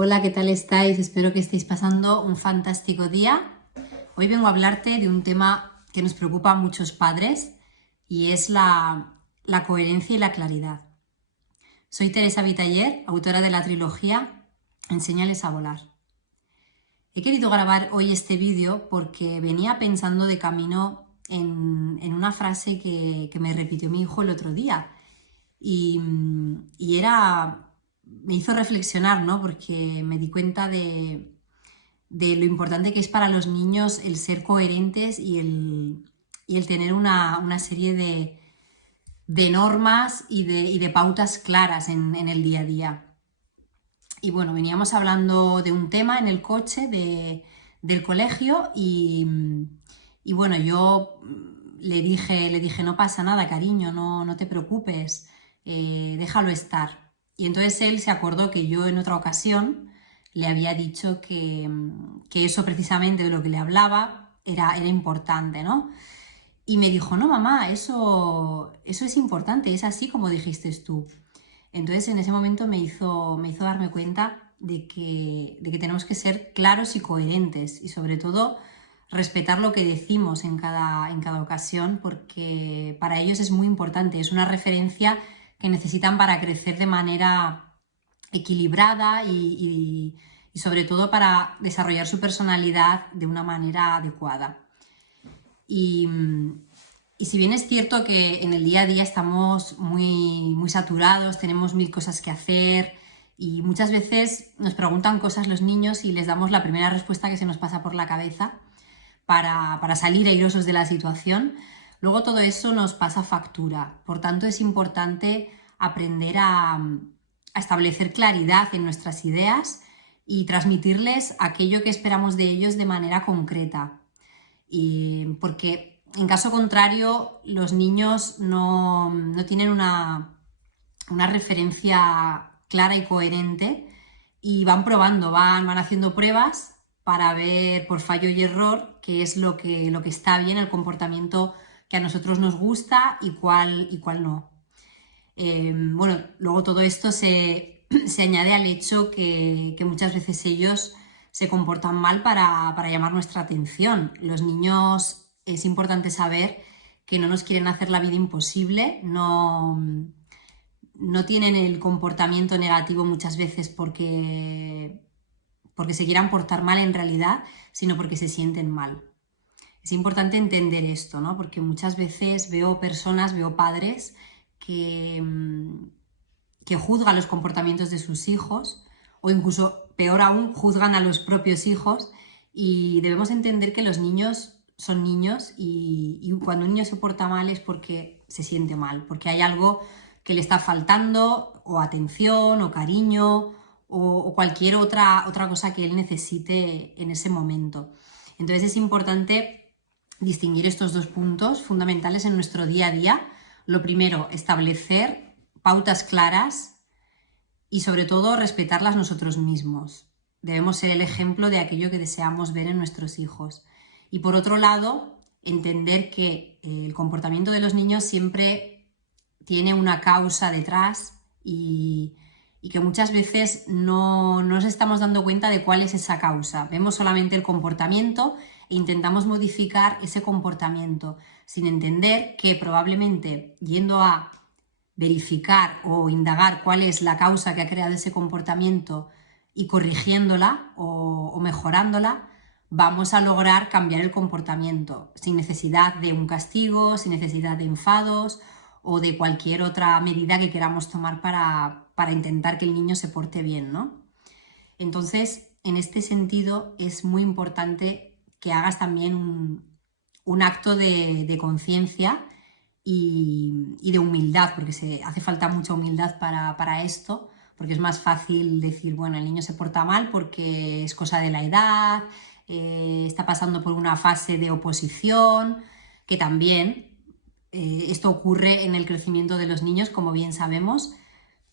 Hola, ¿qué tal estáis? Espero que estéis pasando un fantástico día. Hoy vengo a hablarte de un tema que nos preocupa a muchos padres y es la coherencia y la claridad. Soy Teresa Vitaller, autora de la trilogía Enséñales a volar. He querido grabar hoy este vídeo porque venía pensando de camino en una frase que me repitió mi hijo el otro día y, me hizo reflexionar, ¿no? Porque me di cuenta de lo importante que es para los niños el ser coherentes y el tener una serie de normas y de pautas claras en el día a día. Y bueno, veníamos hablando de un tema en el coche del colegio y bueno, yo le dije, no pasa nada, cariño, no te preocupes, déjalo estar. Y entonces él se acordó que yo en otra ocasión le había dicho que eso precisamente de lo que le hablaba era importante, ¿no? Y me dijo, no, mamá, eso es importante, es así como dijiste tú. Entonces en ese momento me hizo darme cuenta de que tenemos que ser claros y coherentes y sobre todo respetar lo que decimos en cada ocasión porque para ellos es muy importante, es una referencia que necesitan para crecer de manera equilibrada y sobre todo para desarrollar su personalidad de una manera adecuada. Y, y si bien es cierto que en el día a día estamos muy saturados, tenemos mil cosas que hacer y muchas veces nos preguntan cosas los niños y les damos la primera respuesta que se nos pasa por la cabeza para salir airosos de la situación, luego todo eso nos pasa factura. Por tanto, es importante aprender a establecer claridad en nuestras ideas y transmitirles aquello que esperamos de ellos de manera concreta. Y porque en caso contrario los niños no tienen una referencia clara y coherente y van probando, van haciendo pruebas para ver por fallo y error qué es lo que está bien, el comportamiento que a nosotros nos gusta y cuál no. Bueno, luego todo esto se añade al hecho que muchas veces ellos se comportan mal para llamar nuestra atención. Los niños es importante saber que no nos quieren hacer la vida imposible, no tienen el comportamiento negativo muchas veces porque se quieran portar mal en realidad, sino porque se sienten mal. Es importante entender esto, ¿no? Porque muchas veces veo padres que juzgan los comportamientos de sus hijos o incluso, peor aún, juzgan a los propios hijos y debemos entender que los niños son niños y cuando un niño se porta mal es porque se siente mal, porque hay algo que le está faltando o atención o cariño o cualquier otra cosa que él necesite en ese momento. Entonces es importante distinguir estos dos puntos fundamentales en nuestro día a día. Lo primero, establecer pautas claras y sobre todo respetarlas nosotros mismos. Debemos ser el ejemplo de aquello que deseamos ver en nuestros hijos. Y por otro lado, entender que el comportamiento de los niños siempre tiene una causa detrás y que muchas veces no nos estamos dando cuenta de cuál es esa causa. Vemos solamente el comportamiento e intentamos modificar ese comportamiento sin entender que probablemente yendo a verificar o indagar cuál es la causa que ha creado ese comportamiento y corrigiéndola o mejorándola, vamos a lograr cambiar el comportamiento sin necesidad de un castigo, sin necesidad de enfados o de cualquier otra medida que queramos tomar para intentar que el niño se porte bien, ¿no? Entonces, en este sentido, es muy importante que hagas también un acto de conciencia y de humildad, porque hace falta mucha humildad para esto, porque es más fácil decir, bueno, el niño se porta mal porque es cosa de la edad, está pasando por una fase de oposición, que también esto ocurre en el crecimiento de los niños, como bien sabemos,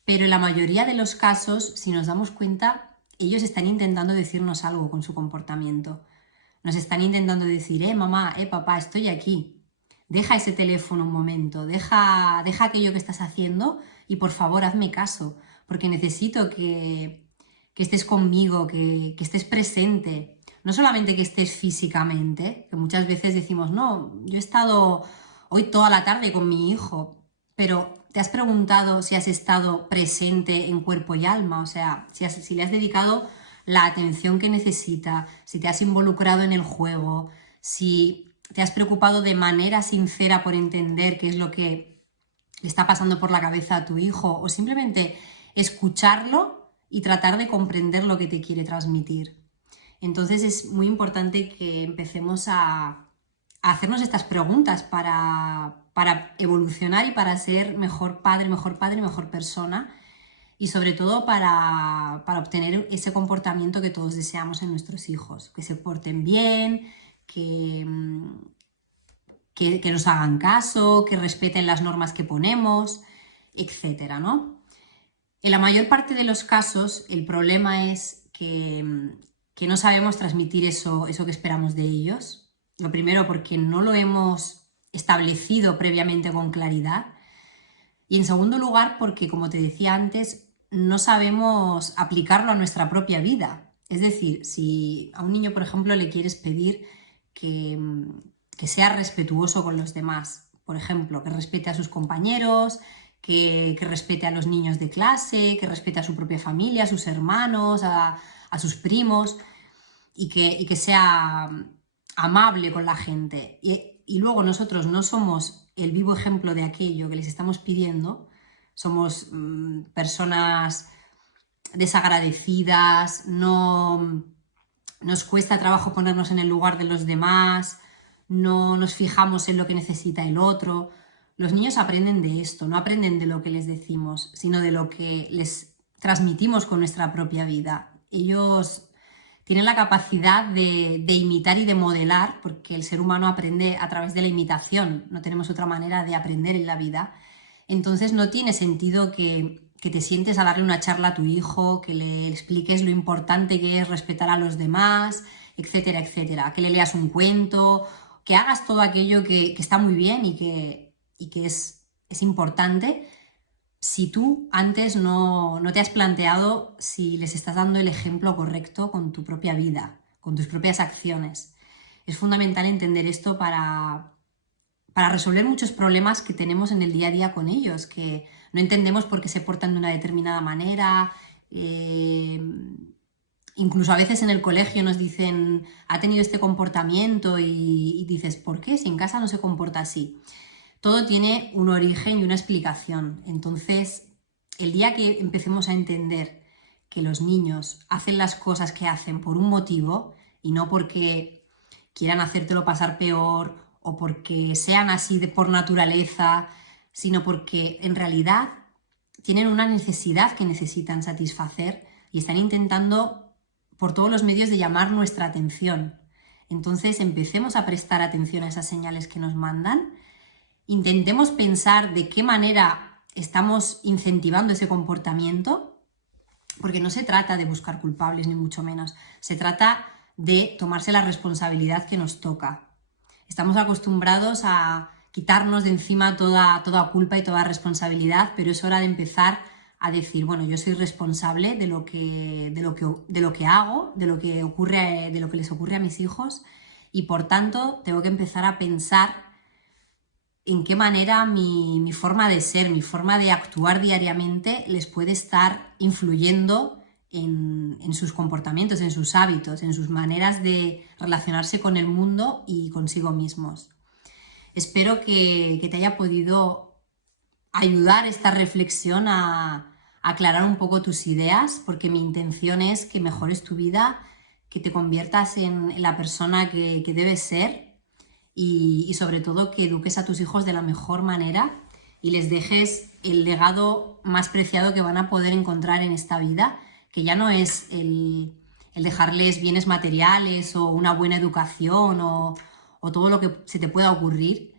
pero en la mayoría de los casos, si nos damos cuenta, ellos están intentando decirnos algo con su comportamiento. Nos están intentando decir, mamá, papá, estoy aquí. Deja ese teléfono un momento, deja aquello que estás haciendo y por favor hazme caso, porque necesito que que estés conmigo, que estés presente. No solamente que estés físicamente, que muchas veces decimos, no, yo he estado hoy toda la tarde con mi hijo, pero ¿te has preguntado si has estado presente en cuerpo y alma? O sea, si le has dedicado la atención que necesita, si te has involucrado en el juego, si te has preocupado de manera sincera por entender qué es lo que le está pasando por la cabeza a tu hijo, o simplemente escucharlo y tratar de comprender lo que te quiere transmitir. Entonces es muy importante que empecemos a hacernos estas preguntas para evolucionar y para ser mejor padre, mejor persona, y sobre todo para obtener ese comportamiento que todos deseamos en nuestros hijos, que se porten bien, que nos hagan caso, que respeten las normas que ponemos, etcétera, ¿no? En la mayor parte de los casos el problema es que no sabemos transmitir eso que esperamos de ellos. Lo primero, porque no lo hemos establecido previamente con claridad. Y en segundo lugar, porque, como te decía antes, no sabemos aplicarlo a nuestra propia vida. Es decir, si a un niño, por ejemplo, le quieres pedir que sea respetuoso con los demás, por ejemplo, que respete a sus compañeros, que respete a los niños de clase, que respete a su propia familia, a sus hermanos, a sus primos, y que sea amable con la gente. Y luego nosotros no somos el vivo ejemplo de aquello que les estamos pidiendo, somos personas desagradecidas, nos cuesta trabajo ponernos en el lugar de los demás, no nos fijamos en lo que necesita el otro. Los niños aprenden de esto, no aprenden de lo que les decimos, sino de lo que les transmitimos con nuestra propia vida. Ellos tienen la capacidad de imitar y de modelar, porque el ser humano aprende a través de la imitación, no tenemos otra manera de aprender en la vida. Entonces no tiene sentido que te sientes a darle una charla a tu hijo, que le expliques lo importante que es respetar a los demás, etcétera, etcétera, que le leas un cuento, que hagas todo aquello que está muy bien y que es importante, si tú antes no te has planteado si les estás dando el ejemplo correcto con tu propia vida, con tus propias acciones. Es fundamental entender esto para resolver muchos problemas que tenemos en el día a día con ellos, que no entendemos por qué se portan de una determinada manera. Incluso a veces en el colegio nos dicen, ha tenido este comportamiento y dices, ¿por qué? Si en casa no se comporta así. Todo tiene un origen y una explicación. Entonces, el día que empecemos a entender que los niños hacen las cosas que hacen por un motivo y no porque quieran hacértelo pasar peor o porque sean así por naturaleza, sino porque en realidad tienen una necesidad que necesitan satisfacer y están intentando por todos los medios de llamar nuestra atención. Entonces empecemos a prestar atención a esas señales que nos mandan, intentemos pensar de qué manera estamos incentivando ese comportamiento, porque no se trata de buscar culpables ni mucho menos, se trata de tomarse la responsabilidad que nos toca. Estamos acostumbrados a quitarnos de encima toda culpa y toda responsabilidad, pero es hora de empezar a decir, bueno, yo soy responsable de lo que hago, de lo que les ocurre a mis hijos, y por tanto tengo que empezar a pensar en qué manera mi forma de ser, mi forma de actuar diariamente les puede estar influyendo en sus comportamientos, en sus hábitos, en sus maneras de relacionarse con el mundo y consigo mismos. Espero que te haya podido ayudar esta reflexión a aclarar un poco tus ideas, porque mi intención es que mejores tu vida, que te conviertas en la persona que debes ser y sobre todo que eduques a tus hijos de la mejor manera y les dejes el legado más preciado que van a poder encontrar en esta vida, que ya no es el dejarles bienes materiales o una buena educación o todo lo que se te pueda ocurrir,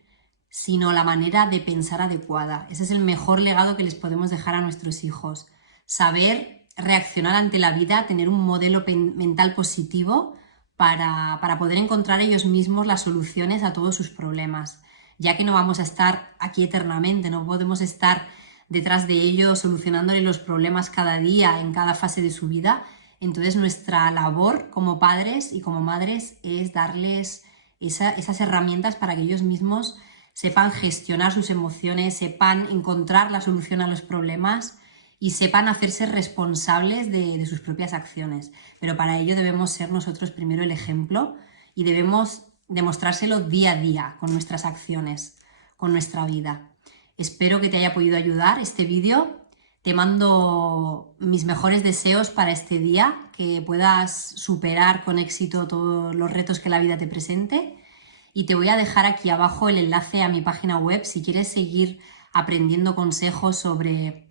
sino la manera de pensar adecuada. Ese es el mejor legado que les podemos dejar a nuestros hijos. Saber reaccionar ante la vida, tener un modelo mental positivo para poder encontrar ellos mismos las soluciones a todos sus problemas, ya que no vamos a estar aquí eternamente, no podemos estar detrás de ellos solucionándole los problemas cada día, en cada fase de su vida. Entonces nuestra labor como padres y como madres es darles esas herramientas para que ellos mismos sepan gestionar sus emociones, sepan encontrar la solución a los problemas y sepan hacerse responsables de sus propias acciones. Pero para ello debemos ser nosotros primero el ejemplo y debemos demostrárselo día a día con nuestras acciones, con nuestra vida. Espero que te haya podido ayudar este vídeo. Te mando mis mejores deseos para este día, que puedas superar con éxito todos los retos que la vida te presente. Y te voy a dejar aquí abajo el enlace a mi página web si quieres seguir aprendiendo consejos sobre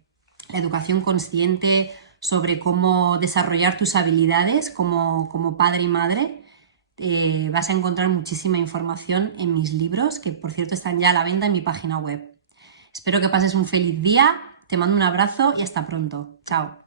la educación consciente, sobre cómo desarrollar tus habilidades como padre y madre. Vas a encontrar muchísima información en mis libros, que por cierto están ya a la venta en mi página web. Espero que pases un feliz día, te mando un abrazo y hasta pronto. Chao.